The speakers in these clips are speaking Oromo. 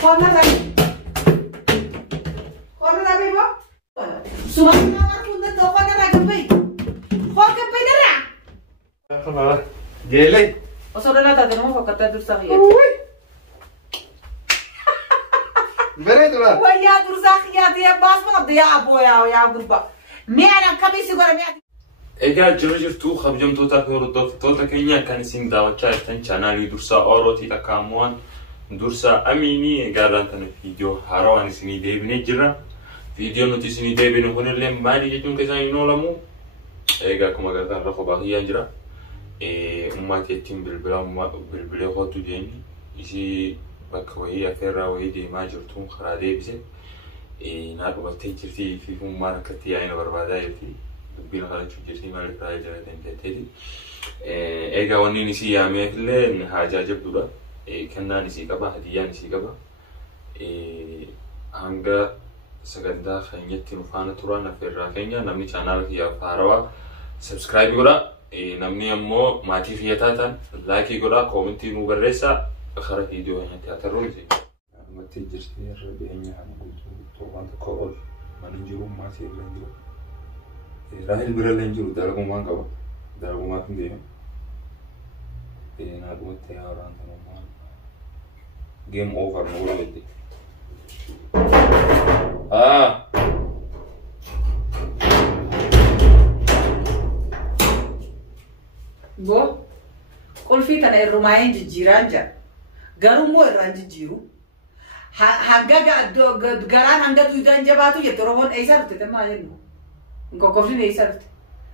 Corner right. Corner right, bo. Sumakin na kunda to corner right kapay. Corner kapay na ra. Kamala. Gelay. Osoro na ta mo fakata dur sa khiya. Bere tula. Wa ya dur sa khiya dia bas ma dia abo ya gurba. Me ana kamisi gora me. Egaa jirtu khabjamtoota hordoftoota keenya kan isin daawwachaa jirtan chaanaalii dursaa Orooti Takaamuwaan dursaa Amiinii egaa tan viidiyoo haarawaan isinii deebinee jirra. Viidiyoo nuti isinii deebinu kunillee maali jechuun keessaan hin oolamu. Egaa akkuma agartan rafa baay'ee jira. Uummateettiin bilbilee hootu deemi. Isii bakka wayii affeerraa wayii deemaa jirtuun karaa deebise. Naa dhugattee jirti fi hummaan akkatti yaa'ina barbaadaa jirti. Bina kana chujeesi maal irraa jiraatan jetteeti. Egaa wanni isii yaamee illee haajaa jabduudha. Kennaan isii qaba, hadiyyaan isii qaba. Hanga sagantaa keenyatti nu faana turan affeerraa keenya namni chaanaala kiyyaaf haarawaa subscribe godha. Namni ammoo maatii fiyyataa ta'an laakii godha, koomentii nu barreessa. Karaa viidiyoo keenyatti haa tarruu miti. Matti jirti irra dhiyeenya kana guutuu wanta ko'ool mana jiru maatii irra jiru. Rahil biraleen jiru dalagumaan qaba. Dalagumaa kan deemu. Naa dhumatti haaraan tanumaan. Game over nu godhatti. Go. Qulfii tana irrumaayeen jijjiiraan jira. Garummoo irraan jijjiiru. Hanga garaan hanga tuutaan jabaatu jette Oromoon eessaa dhufte maal jennu? Kokofni eessarfte.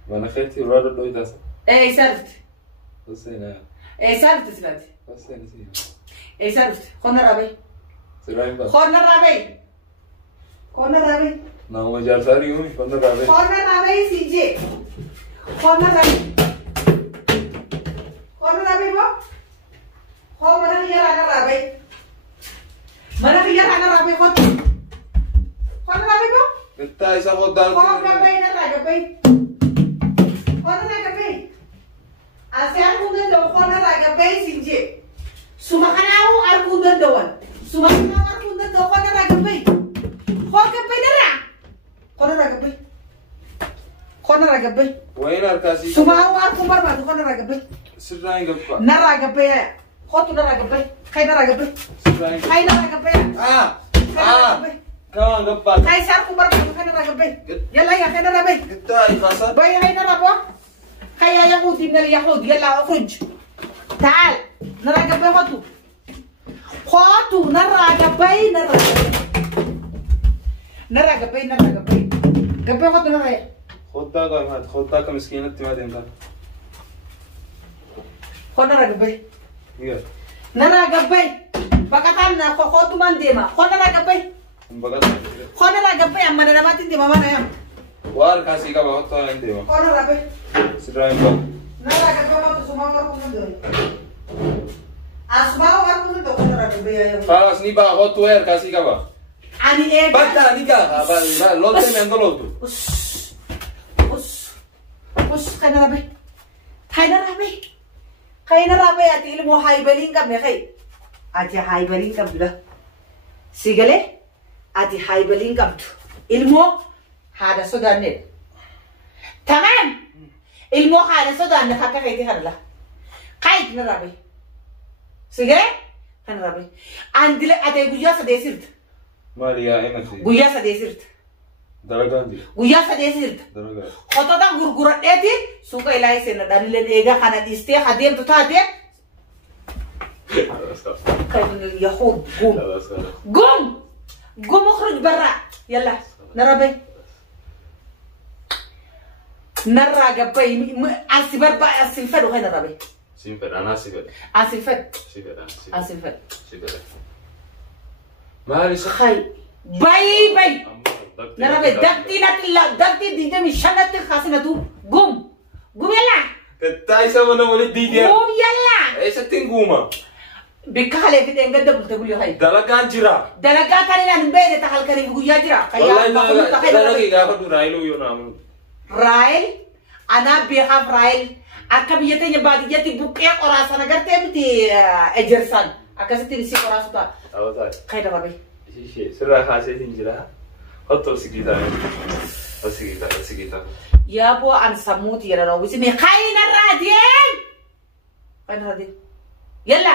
Mana keetti irraa dhodhoo itaasa. Eessarfte. Hosseena. Eessarfte silati. Hosseena si. Eessarfte. Konna rabe. Siraan baa. Konna rabe. Konna rabe. Nama jaarsaari yuuni konna rabe. Konna rabe si je. Konna rabe. Konna rabe bo. Ho mana hiyara rabe. Mana hiyara rabe kot. Konna rabe bo. Kita isa ko dal. Kau gapai na gapai. Kau na gapai. Asyik aku dah doa kau na gapai sinje. Sumakanau aku dah doa. Sumakanau aku dah doa kau na gapai. Kau gapai na ra. Kau na gapai. Kau na gapai. Wain arkasi. Sumau aku berbatu kau na gapai. Siraan gappa. Na gapai. Kau tu na gapai. Kau na gapai. Siraan. Kau na gapai. Kawan gappa. Kau sarku berbatu kau na gapai. Yalla ya kau na gapai. Kita ikasa. باي هاي نرى خيا يهودي من اليهود يلا اخرج تعال نرى قبي خطو نرى قبي خطو نرى خدها قام هات خدها كمسكينة تمادين ده. خد نرى قبي يا. نرى قبي بكتان خطو من ديما خد نرى قبي بكتان. خد نرى قبي أما أنا ما تندي ماما نيم وار كاسي كا بہت تو نہیں دیو خد نرى قبي سرائم با نرى قبي ما تسمع ما كنا دوي أسمع ما كنا دو خد نرى قبي يا خلاص ني با بہت تو یار کاسي کا با أني إيه بتا ني کا با لوتے میں اندر لوتو بص خينا ربي أتي المو هايبلين كم يا خي أتي هايبلين كم بلا سيجلة أتي هايبلين كم المو هذا سودان تمام المو هذا سودان خاطر كيتي هذا قايد نربي سيجلة خينا ربي عندي أتي جوجا سديسيرت ماليا اينا سي جوجا سديسيرت درجان دي جوجا سديسيرت درجان خطوة غرغرة دي سوق إلهي سنة دليل إيجا خنا ديستي خديم تطاعتي كان اليهود قوم اخرج برا يلا نربي نرى قبي أسيبر بقى أسيفر وين نربي سيفر انا سيفر أسيفر سيفر أسيفر سيفر مالي خاي باي نربي دكتي دي جمي شنت خاسنة تو قوم يلا كتاي سما نولي دي دي قوم يلا ايش تنقوما بكحلة في تنقد بقول له هاي دلقان جرا دلقا كان أنا بيت تحل كريم بقول جرا والله ما دلقي قاعد رايلو يونام رايل أنا بيخاف رايل أكمل يتني بعد يتي بكيا قراسنا قرتي بتي أجرسان akkasitti si qoraasu ta'a. Tawataa. Qayda babe. Ishee sirraa kaaseetiin jira. Kottu sigitaa. Sigitaa. Yaa boo an sammuuti yeroo raawwisine qayna raadiyeen. Qayna raadiyeen. Yalla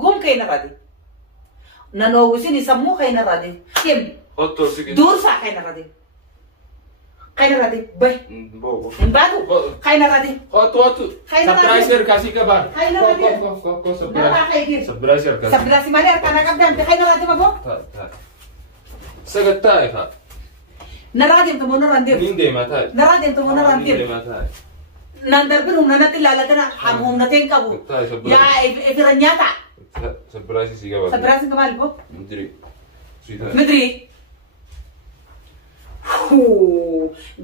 gum qayna raadiyeen. Nanoo wisini sammuu qayna raadiyeen. Kem. Kottu sigitaa. Dursa qayna raadiyeen. Qayna raadiyeen. Bay. Bobo. Imbaatu. Qayna raadiyeen. Kottu. Surprise kasih kabar. Qayna raadiyeen. Kok surprise. Napa kaygir? Surprise kasih. Sabdasi mali arkana kabdan. Qayna raadiyeen mabo. Sagata ya. Naradim tu mana randir? Ninde mata. Naradim tu mana randir? Ninde mata. Nandar bin nanti lalatana hamum naten kabu. Ya ifiranyata. Surprise sih kabar. Surprise kamal bo? Mendiri. Medri.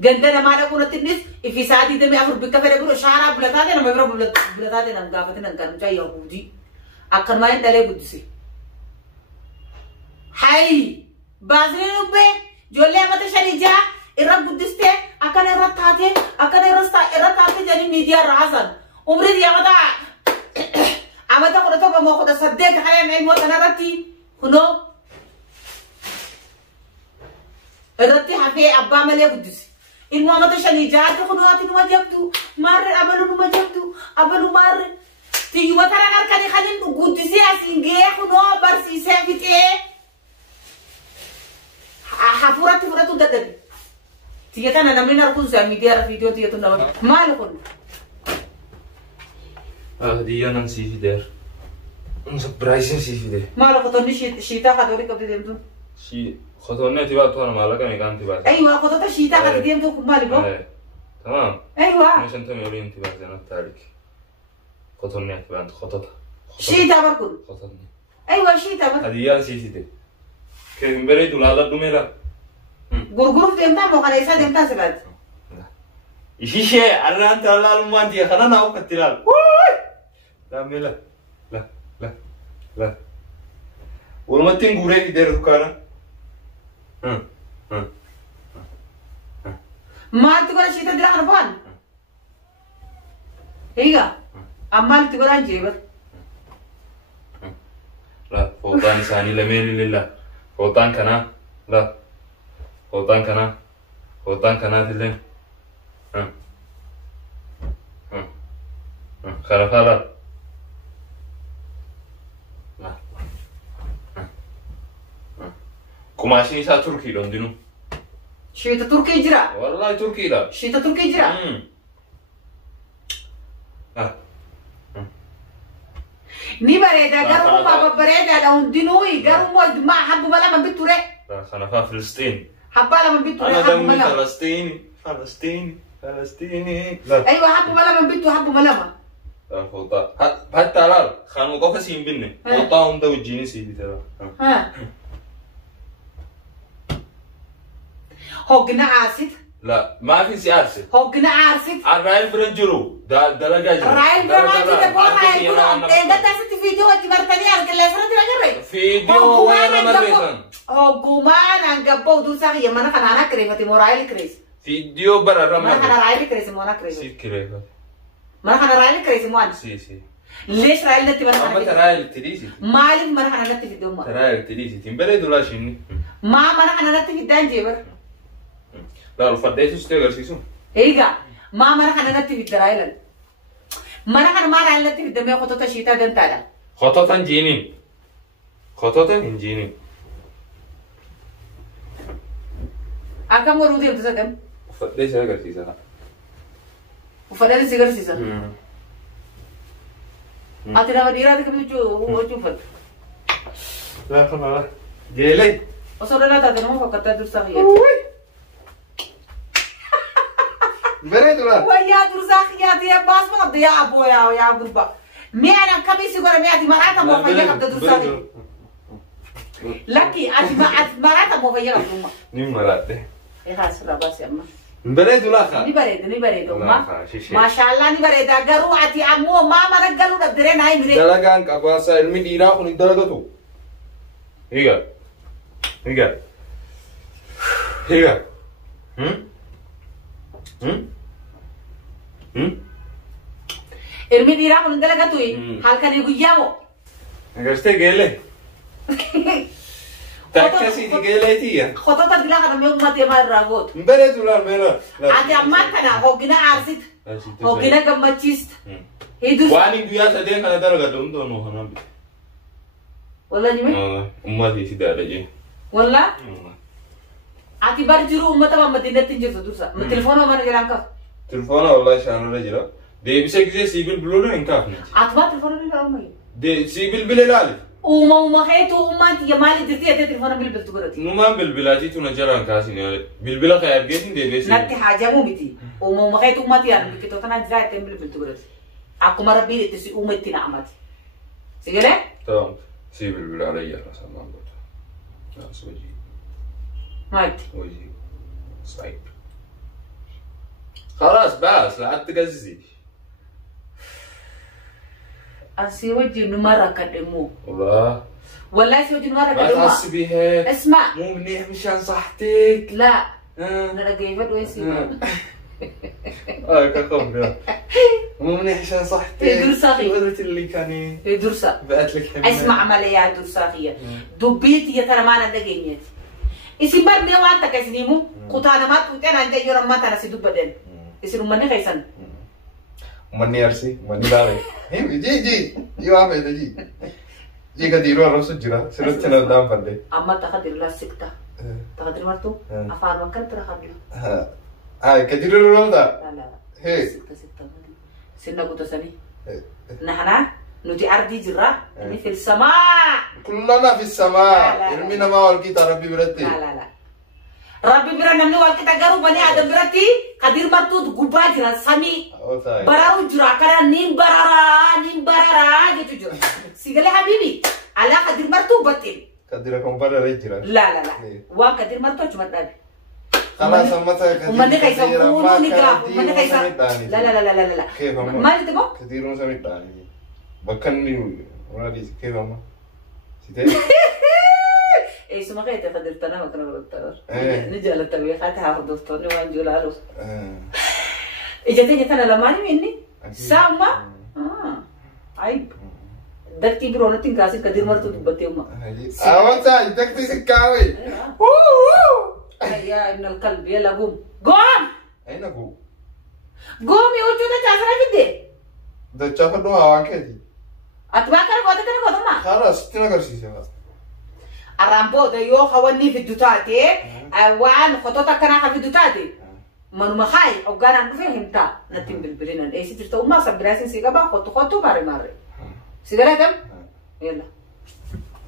Gandana mana kuna tinis ifisadi demi afur bika fere buru shara bulatade na mebra bulatade na gafate na kancha Yahudi. Akan main dale budisi. Hai. Bazrin ubbe jolle amate sharija irab budiste akan eratate jadi media razan umri dia amata qodato ba mo qoda saddeet hayan ilmo tanarati huno erati hafe abba male budisi ilmo amate sharija to huno ati numa jabtu mar abalu mar ti yumatara arkani khanin budisi asinge huno barsi sevite حفورات وددد تيجتنا نمرين أركون زمي ديار فيديو تيجتنا ما لكون دي أنا نسي في دير سبرايزين سي في دير ما لكون شيتا خدوري كبدي ديمتون شي خطورنا تبع تونا مالك أنا كان تبع أيوة خطوة شيتا خدوري ديمتون ما لكون تمام أيوة مش أنت ميولين تبع زين التاريخ خطورنا تبع أنت خطوة شيتا بركون خطورنا أيوة شيتا بركون هدي أنا سي في دير كم بري دولا دوميلا غرغر ديمتا مو كان يسا ديمتا سبات إيشي أنا أنت الله الماندي خلنا ناو كتيرال لا ميلا لا وما تنقولي في دير كانا ما تقول شيتا دير أربان هيا أما تقول عن جيبر لا فوتان ساني لميلي لله فوتان كنا لا فوتان كنا تلين خلفا لا كماشي سا تركي لندنو شيتا تركي جرا والله تركي لا شيتا تركي جرا ni bareda garu baba bareda da undinui garu mod ma habu bala man biture خلفا فلسطين habala man biture انا habu دمي mala فلسطيني لا ايوه habu bala man bitu habu malama فوتا حتى لا خانو قفسين بني فوتا هم دو جيني سيدي ترى ها هوجنا عاسد لا ما في سياسة هوجنا عاسد الرايل فرنجرو دلقا جرو رايل برماتي تقول رايل كلهم تيجا تاسد فيديو وتمرتني أرجع لسنا تلاقي فيديو وانا مريتان هوجمان أنجبوا دوسا هي mana kan anak keren mati morail keres فيديو برا mana kan رمضان rail keres mana keres سي كريفة mana kan rail keres moan سي ليش رايل نتي mana أما kan ترايل تريسي مالك mana kan نتي فيديو moan ترايل تريسي تنبري دولا شيني ما mana kan نتي فيديو جيبر لا الفرديس اشتغل سيسو إيجا ما mana kan نتي فيديو رايل mana kan ما رايل نتي فيديو ما خطوة شيتا دنتالا خطوة جيني خطوة جيني أكم ورودي بتسكن الفرديس اشتغل سيسا وفلان سيجار سيسا أتلا وديرا ذيك بيجو وجوفت لا خلاص جيلي وصل لا تدري ما فكرت درسا هي بري دولا ويا درسا هي دي باس ما قد يا أبو يا أبو با مي أنا كم يسيقول مي أتي مرات ما فيا قد درسا هي لكن أتي مرات ما فيا قد ما نيم مرات إيه خلاص رباس يا أما بري دولا خا ni bareda ما ما شاء الله ni bareda garu ati ammo ما galu da dire nai mire dalagan kabasa ilmi dira kun dalagatu higa irmi dira kun dalagatu hal kan yugiyamo Agartee geelee. Takkasii geeleetiya. خطوط الدلاغة لما يوم ما تيما الرابوت Mbere tular mera. عادي أما كنا هوجنا عرست هوجنا كم تشيست هيدوس Waan guyyaa sadeen kana dalaga doon no hana bi. والله جميل Ummati si daadha jee. والله عادي برجرو أمة تبع مدينة تنجز دوسا من تلفونه ما نجران كف Telefoona wallahi shaanula jira. Deebisee gisee siibil biloona hin kaafne. عتبات تلفونه بالأرمي De siibil bile laali. وما خيتو أمة يا مالي درتي أتى تلفونه بالبلتقرتي Numaan bilbilaati tuna jaraan kaasine. Bilbila ka argeetin deebisee. نتي حاجة مو بتي وما خيتو أمة يعني بكتو تنا جزاء تم بالبلتقرتي أكو مرة بيري تسي أمة تنا عمتي سيجله Tamam. Siibil bile alayya rasandan burada. Nasıl wajhi? مات Wajhi. Sahip. خلاص بس لا تقززي. أسي وجه نمرة كدمو والله. والله سي وجه نمرة ما كدمو تحسبي هيك. اسمع مو منيح مشان صحتك. لا أنا جايبة ويسي كخم يا. مو منيح عشان صحتك. يدور صاحي. قدرت اللي كان درسا بقت لك حمام. اسمع عملية درساخية دبيت يا ترى ما أنا دقينيت اسم بار ميو أنت كسنيمو قطعنا ما تقولين عند يورم ما ترى سيدو بدن اسم مني خيسان مني أرسي مني داري. جي يو عمي جي. جي كديرو أروح سجرا سرت شنو دام فندي. أما تقدر لا سكتة تقدر مرتو أفعل مكان ترى خبله هاي كديرو رودا. لا لا هي. سكتة سنة قطة سني نحنا نتي أرضي جرا يعني في السماء كلنا في السماء. لا. إرمينا ما والكي ربي برتي. لا ربي برا نمني والكتا قالوا بني آدم برتي قدير مرتو قبا جرا سمي برارو جرا كرا نيم برارا جتو جرا سيقالي حبيبي على قدير مرتو بطل كديركم برا رجرا. لا وان قدير مرتو جمع دابي خلاص أمتى ومن كيسا كونو نقاف ومن كيسا لا كيف أما؟ ما تبغى كثير من سميت داني بكني ورادي كيف أما؟ سيتي إيه سمع كيف تقدر تنام كنا بالطار نجى على التبي خاتها أخذ الطار نوان جولا روس إجتني تنا لما مني سامة عيب دكتي برونا تنكاسي كثير مرة تبتي أمه أمتى دكتي سكاوي يا ابن القلب يلا قوم أين أقول؟ قوم يا وجودة تعرف كده ده شاف الدوا هوا كذي أتبع كنا ما خلاص تنقل سيسا الرامبو ده يو خواني في الدوتاتي وان خطوطة كنا في الدوتاتي من مخاي أو كان نفهم تا نتيم بالبرينا إيه سترتو ما سبراسين سيجابا خطو ماري سيجارة كم يلا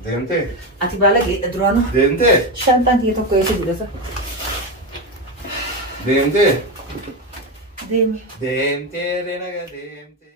ديمتي أتبع لك درانو ديمتي شانتان تيجي تو كويس كده سا ديمتي ديمي ديمتي ديمتي